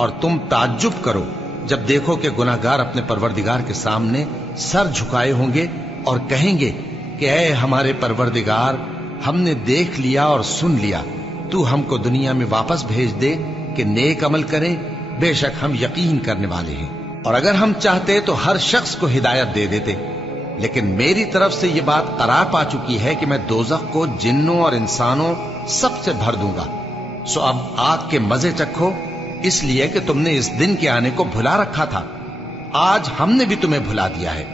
اور تم تعجب کرو جب دیکھو کہ گناہگار اپنے پروردگار کے سامنے سر جھکائے ہوں گے اور کہیں گے کہ اے ہمارے پروردگار، ہم نے دیکھ لیا اور سن لیا، تو ہم کو دنیا میں واپس بھیج دے کہ نیک عمل کریں، بے شک ہم یقین کرنے والے ہیں۔ اور اگر ہم چاہتے تو ہر شخص کو ہدایت دے دیتے، لیکن میری طرف سے یہ بات قرار پا چکی ہے کہ میں دوزخ کو جنوں اور انسانوں سب سے بھر دوں گا، سو اب آگ کے مزے چکھو، اس لیے کہ تم نے اس دن کے آنے کو بھلا رکھا تھا۔ آج ہم نے بھی تمہیں بھلا دیا ہے،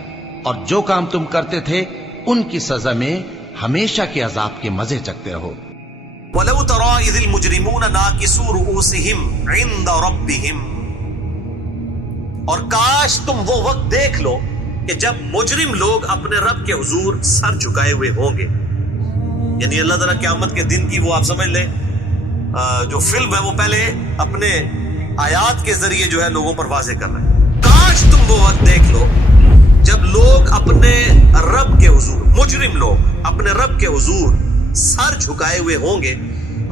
اور جو کام تم کرتے تھے ان کی سزا میں ہمیشہ کے عذاب کے مزے چکتے رہو۔ وَلَوْ تَرَى إِذِ الْمُجْرِمُونَ نَاكِسُو رُؤُوسِهِمْ عِنْدَ رَبِّهِمْ، اور کاش تم وہ وقت دیکھ لو کہ جب مجرم لوگ اپنے رب کے حضور سر جھکائے ہوئے ہوں گے، یعنی اللہ تعالیٰ قیامت کے دن کی وہ آپ سمجھ لیں جو فلم ہے وہ پہلے اپنے آیات کے ذریعے جو ہے لوگوں پر واضح کر رہے ہیں۔ کاش تم وہ وقت دیکھ لو جب لوگ اپنے رب کے حضور، مجرم لوگ اپنے رب کے حضور سر جھکائے ہوئے ہوں گے،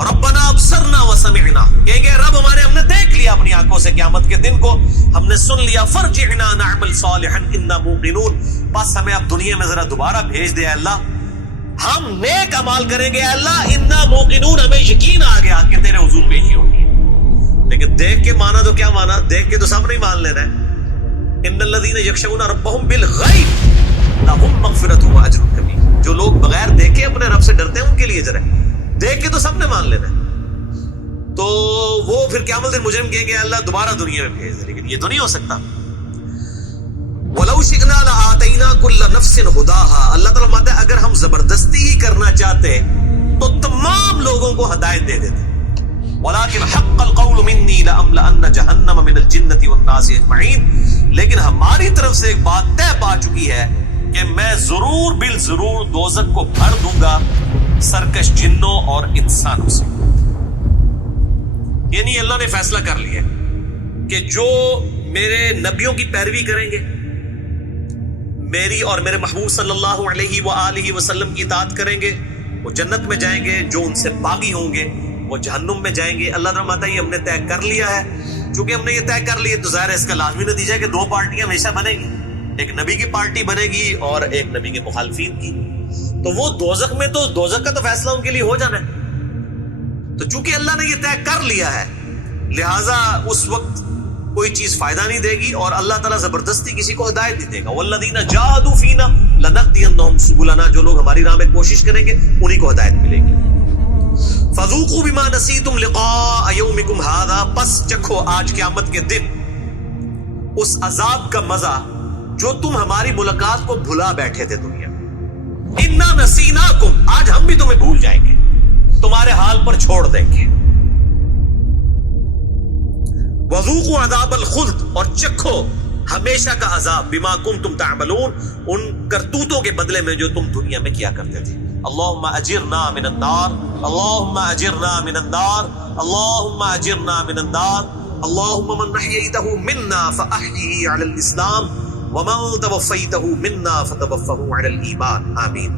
ربنا ابصرنا وسمعنا، کہیں گے رب ہمارے ہم نے دیکھ لیا اپنی آنکھوں سے قیامت کے دن کو، ہم نے سن لیا، فرجعنا نعمل صالحا انا موقنون، بس ہمیں اب دنیا میں ذرا دوبارہ بھیج دے اللہ، ہم نیک اعمال کریں گے اللہ، انا موقنون، ہمیں یقین آ گیا کہ تیرے حضور پیشی ہوگی۔ لیکن دیکھ کے مانا تو کیا مانا، دیکھ کے تو سب نہیں مان لینا ہے۔ ان الذین یخشون ربهم بالغیب لهم مغفرۃ واجر کبیر، جو لوگ بغیر دیکھے اپنے رب سے ڈرتے ہیں ان کے لیے ذرا، دیکھ کے تو سب نے مان لینا ہے۔ تو وہ پھر قیامت دن مجرم کہیں گے اللہ دوبارہ دنیا میں بھیج دے، لیکن یہ تو نہیں ہو سکتا۔ وَلَوْ شِئْنَا لَآتَيْنَا كُلَّ نَفْسٍ هُدَاهَا، اللہ تعالیٰ ماتے اگر ہم زبردستی ہی کرنا چاہتے تو تمام لوگوں کو ہدایت دے دیتے، وَلَكِنْ حَقَّ الْقَوْلُ مِنِّي لَأَمْلَأَنَّ جَهَنَّمَ مِنَ الْجِنَّةِ وَالنَّاسِ أَجْمَعِينَ، لیکن ہماری طرف سے ایک بات طے پا چکی ہے کہ میں ضرور بالضرور دوزخ کو بھر دوں گا سرکش جنوں اور انسانوں سے۔ یعنی اللہ نے فیصلہ کر لیا کہ جو میرے نبیوں کی پیروی کریں گے، میری اور میرے محبوب صلی اللہ علیہ وآلہ وسلم کی اطاعت کریں گے، وہ جنت میں جائیں گے، جو ان سے باغی ہوں گے وہ جہنم میں جائیں گے۔ اللہ تعالیٰ ماتا یہ ہم نے طے کر لیا ہے، چونکہ ہم نے یہ طے کر لیا تو ظاہر ہے اس کا لازمی نتیجہ ہے کہ دو پارٹیاں ہمیشہ بنے گی، ایک نبی کی پارٹی بنے گی اور ایک نبی کے مخالفین کی۔ تو وہ دوزخ میں تو دوزخ کا تو فیصلہ ان کے لیے ہو جانا ہے، تو چونکہ اللہ نے یہ طے کر لیا ہے لہٰذا اس وقت کوئی چیز فائدہ نہیں دے گی اور اللہ تعالیٰ زبردستی کسی کو ہدایت نہیں دے گا۔ وَالَّذِينَ جَاهَدُوا فِينَا لَنَهْدِيَنَّهُمْ سُبُلَنَا، جو لوگ ہماری راہ میں کوشش کریں گے انہی کو ہدایت ملے گی۔ فَذُوقُوا بِمَا نَسِيتُمْ لِقَاءَ يَوْمِكُمْ هَذَا، پس چکھو آج قیامت کے دن اس عذاب کا مزہ جو تم ہماری ملاقات کو بھلا بیٹھے تھے دنیا میں۔ اِنَّا نَسِينَاكُمْ، آج ہم بھی تمہیں بھول جائیں گے، تمہارے حال پر چھوڑ دیں گے۔ وَذُوقُوا عَذَابَ الْخُلْدِ، اور چکھو ہمیشہ کا عذاب، بِمَا كُنْتُمْ تَعْمَلُونَ، ان کرتوتوں کے بدلے میں جو تم دنیا میں کیا کرتے تھے۔ اللہم اجرنا من النار، اللہم اجرنا من النار، اللہم اجرنا من النار، اللہم من احییتہ منا فاحیہ علی الاسلام ومن توفیتہ منا فتوفہ علی الایمان، آمین۔